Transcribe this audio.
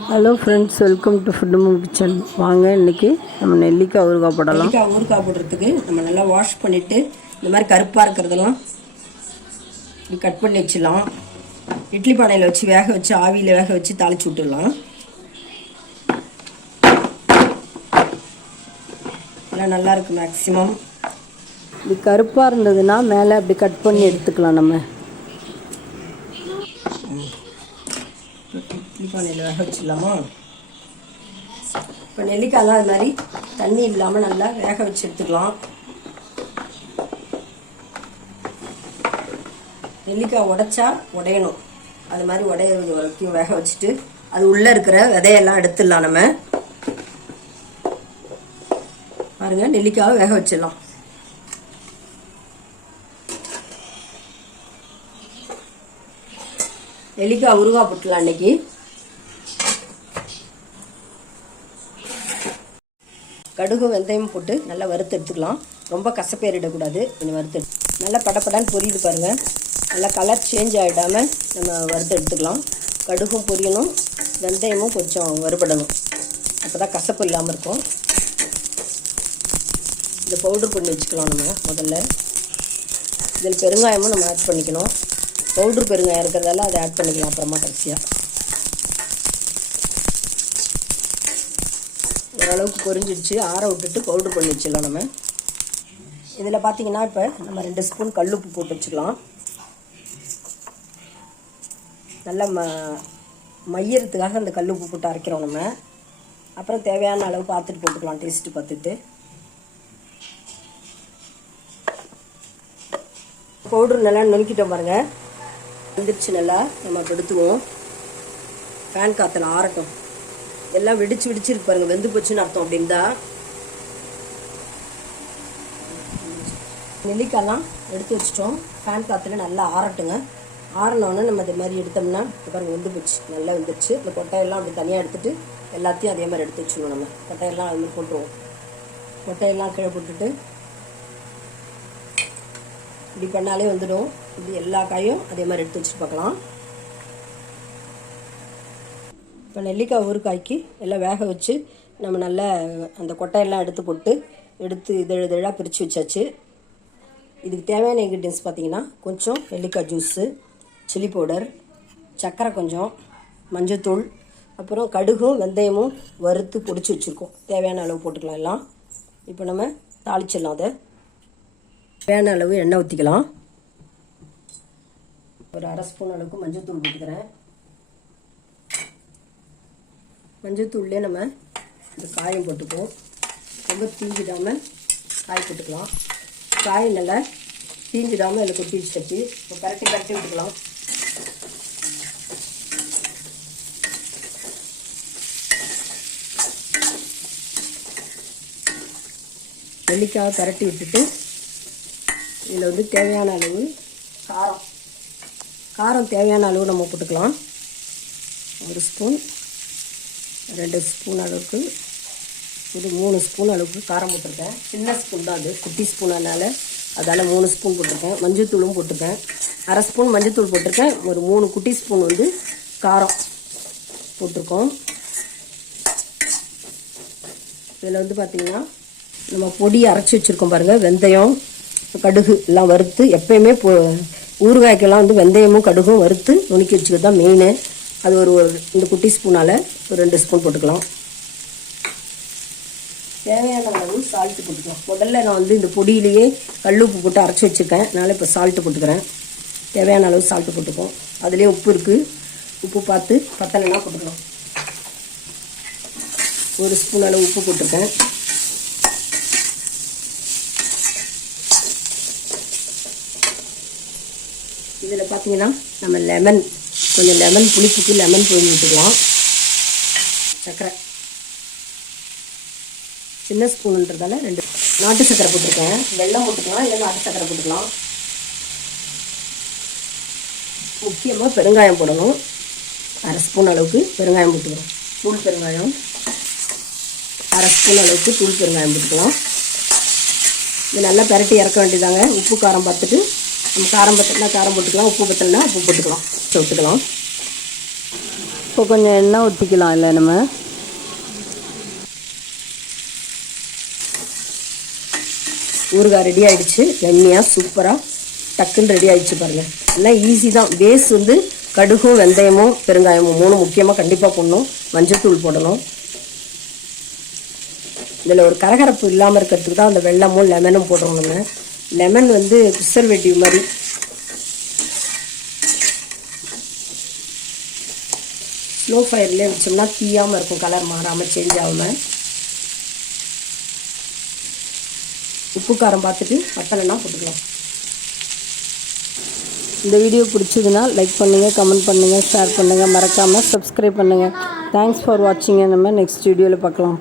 Hello friends, welcome to food movie kitchen. வாங்க இன்றைக்கி நம்ம நெல்லிக்காய் ஊறுகாய் போடலாம். நெல்லிக்காய் ஊறுகாய் போடுறதுக்கு நம்ம நல்லா வாஷ் பண்ணிவிட்டு இந்த மாதிரி கருப்பாக இருக்கிறதெல்லாம் இப்படி கட் பண்ணி வச்சிடலாம். இட்லி பானையில் வச்சு வேக வச்சு ஆவியில் வேக வச்சு தாளித்து விட்டுடலாம். எல்லாம் நல்லாயிருக்கு. மேக்ஸிமம் இது கருப்பாக இருந்ததுன்னா மேலே அப்படி கட் பண்ணி எடுத்துக்கலாம். நம்ம இட்லி பானையில் வேக வச்சிடலாமா? இப்போ நெல்லிக்காயெல்லாம் அது மாதிரி தண்ணி இல்லாமல் நல்லா வேக வச்சு எடுத்துக்கலாம். நெல்லிக்காய் உடைச்சா உடையணும், அது மாதிரி உடையிறது வரைக்கும் வேக வச்சுட்டு அது உள்ளே இருக்கிற விதையெல்லாம் எடுத்துடலாம். நம்ம பாருங்கள், நெல்லிக்காவை வேக வச்சிடலாம். நெல்லிக்காய் ஊறுகாய் போட்டுலாம். இன்னைக்கு கடுகும் வெந்தயம் போட்டு நல்லா வறுத்து எடுத்துக்கலாம். ரொம்ப கசப்பேறிடக்கூடாது, கொஞ்சம் வறுத்து நல்லா படப்படான்னு பொரியுது பாருங்கள். நல்லா கலர் சேஞ்ச் ஆகிடாமல் நம்ம வறுத்து எடுத்துக்கலாம். கடுகும் பொரியணும், வெந்தயமும் கொஞ்சம் வறுபடணும், அப்போ தான் கசப்பு இல்லாமல் இருக்கும். இதை பவுடர் பண்ணி வச்சுக்கலாம். நம்ம முதல்ல இதில் பெருங்காயமும் நம்ம ஆட் பண்ணிக்கணும். பவுட்ரு பெருங்காயம் இருக்கிறதால அதை ஆட் பண்ணிக்கலாம் அப்புறமா கடைசியாக. ஓரளவுக்கு பொரிஞ்சிடுச்சு, ஆற விட்டுட்டு பவுட்ரு பண்ணி வச்சிடலாம். நம்ம இதில் பார்த்திங்கன்னா இப்போ நம்ம 2 ஸ்பூன் கல்லுப்பு போட்டு வச்சுக்கலாம். நல்லா மையறதுக்காக அந்த கல்லுப்பு போட்டு அரைக்கிறோம் நம்ம. அப்புறம் தேவையான அளவு பார்த்துட்டு போட்டுக்கலாம், டேஸ்ட்டு பார்த்துட்டு. பவுட்ரு நல்லா நுணுக்கிட்டோம் பாருங்கள், வந்துடுச்சு. நல்லா நம்ம எடுத்துவோம். ஃபேன் காற்றுல ஆறட்டும். எல்லாம் வெடிச்சிருக்கு பாருங்கள், வெந்து போச்சுன்னு அர்த்தம். அப்படின்னா நெல்லிக்காயெல்லாம் எடுத்து வச்சிட்டோம். ஃபேன் காற்றுல நல்லா ஆறட்டுங்க. ஆறினோன்னு நம்ம இது மாதிரி எடுத்தோம்னா பாருங்கள் வெந்து போச்சு, நல்லா வெந்துடுச்சு. இந்த கொட்டையெல்லாம் அப்படி தனியாக எடுத்துகிட்டு எல்லாத்தையும் அதே மாதிரி எடுத்து வச்சுக்கணும். நம்ம கொட்டையெல்லாம் அது மாதிரி போட்டுருவோம். கொட்டையெல்லாம் கீழே போட்டுட்டு இப்படி பண்ணாலே வந்துடும். இப்படி எல்லா காயும் அதே மாதிரி எடுத்து வச்சுட்டு பார்க்கலாம். இப்போ நெல்லிக்காய் ஊறுகாய்க்கு எல்லாம் வேக வச்சு நம்ம நல்லா அந்த கொட்டையெல்லாம் எடுத்து போட்டு இதழாக பிரித்து வச்சாச்சு. இதுக்கு தேவையான இன்க்ரீடியன்ஸ் பார்த்திங்கன்னா கொஞ்சம் நெல்லிக்காய் ஜூஸு, சில்லி பவுடர், சர்க்கரை கொஞ்சம், மஞ்சத்தூள், அப்புறம் கடுகும் வெந்தயமும் வறுத்து பொடிச்சு வச்சுருக்கோம். தேவையான அளவு போட்டுக்கலாம் எல்லாம். இப்போ நம்ம தாளிச்சிடலாம். அதை தேவையான அளவு எண்ணெய் ஊற்றிக்கலாம். ஒரு 1/2 ஸ்பூன் அளவுக்கு மஞ்சத்தூள் போட்டுக்கிறேன். மஞ்சத்தூள்லேயே நம்ம இந்த காயம் போட்டுப்போம். ரொம்ப தீஞ்சிடாமல் காய் போட்டுக்கலாம். காய் நல்லா தீஞ்சிடாமல் இதில் கொட்டி வச்சு இப்போ கரட்டி விட்டுக்கலாம். நெல்லிக்காய் கரட்டி விட்டுட்டு இதில் வந்து தேவையான அளவு காரம் தேவையான அளவு நம்ம போட்டுக்கலாம். 1 ஸ்பூன், 2 ஸ்பூன் அளவுக்கு, இது 3 ஸ்பூன் அளவுக்கு காரம் போட்டிருக்கேன். சின்ன ஸ்பூன் தான், அது குட்டி ஸ்பூனால அதால் 3 ஸ்பூன் போட்டிருக்கேன். மஞ்சத்தூளும் போட்டிருக்கேன். 1/2 ஸ்பூன் மஞ்சத்தூள் போட்டிருக்கேன். ஒரு 3 குட்டி ஸ்பூன் வந்து காரம் போட்டிருக்கோம். இதில் வந்து பார்த்திங்கன்னா நம்ம பொடி அரைச்சி வச்சுருக்கோம் பாருங்கள். வெந்தயம் கடுகு எல்லாம் வறுத்து, எப்பயுமே ஊறுகாய்க்கெல்லாம் வந்து வெந்தயமும் கடுகும் வறுத்து நுணுக்கி வச்சுக்கிறது தான் மெயின். அது இந்த குட்டி ஸ்பூனால் ஒரு 2 ஸ்பூன் போட்டுக்கலாம். தேவையான அளவு சால்ட்டு போட்டுக்கலாம். முதல்ல நான் வந்து இந்த பொடியிலேயே கல்லுப்பு போட்டு அரைச்சி வச்சுருக்கேன், அதனால் இப்போ சால்ட்டு போட்டுக்கிறேன். தேவையான அளவு சால்ட்டு போட்டுப்போம். அதுலேயே உப்பு இருக்குது, உப்பு பார்த்து பத்தலைன்னா போட்டுக்கலாம். 1 ஸ்பூன் அளவு உப்பு போட்டிருக்கேன். இதில் பார்த்தீங்கன்னா நம்ம கொஞ்சம் லெமன் புளிப்புக்கு லெமன் புழிஞ்சு விட்டுக்கலாம். சர்க்கரை சின்ன ஸ்பூனுன்றதால 2 நாட்டு சர்க்கரை போட்டிருக்கேன். வெல்லம் போட்டுக்கலாம், இல்லை நாட்டு சர்க்கரை போட்டுக்கலாம். முக்கியமாக பெருங்காயம் போடணும். 1/2 ஸ்பூன் அளவுக்கு பெருங்காயம் போட்டுக்கிறோம். தூள் பெருங்காயம் 1/2 ஸ்பூன் அளவுக்கு தூள் பெருங்காயம் போட்டுக்கலாம். இது நல்லா பரட்டி இறக்க வேண்டியதாங்க. உப்பு காரம் பார்த்துட்டு நம்ம காரம் பத்தலைனா காரம் போட்டுக்கலாம், உப்பு பத்தலைனா உப்பு போட்டுக்கலாம், விட்டுக்கலாம். இப்போ கொஞ்சம் எண்ணெய் ஊற்றிக்கலாம் இல்லை நம்ம. ஊறுகாய் ரெடி ஆகிடுச்சு. எண்ணெயாக சூப்பராக டக்குன்னு ரெடி ஆகிடுச்சு பாருங்கள். எல்லாம் ஈஸி தான். பேஸ் வந்து கடுகும் வெந்தயமும் பெருங்காயமும் 3 முக்கியமாக கண்டிப்பாக போடணும். மஞ்சத்தூள் போடணும். இதில் ஒரு கரகரப்பு இல்லாமல் இருக்கிறதுக்கு தான் அந்த வெல்லமும் லெமனும் போடுறோம். நம்ம லெமன் வந்து ப்ரிசர்வேட்டிவ் மாதிரி. ஸ்லோ ஃபயர்லேயே வச்சோம்னா தீயாமல் இருக்கும், கலர் மாறாமல் சேஞ்ச் ஆகாமல். உப்பு காரம் பார்த்துட்டு வத்தலைன்னா போட்டுக்கலாம். இந்த வீடியோ பிடிச்சதுன்னா லைக் பண்ணுங்கள், கமெண்ட் பண்ணுங்கள், ஷேர் பண்ணுங்கள், மறக்காமல் சப்ஸ்கிரைப் பண்ணுங்கள். Thanks for வாட்சிங்க. நம்ம நெக்ஸ்ட் வீடியோவில் பார்க்கலாம்.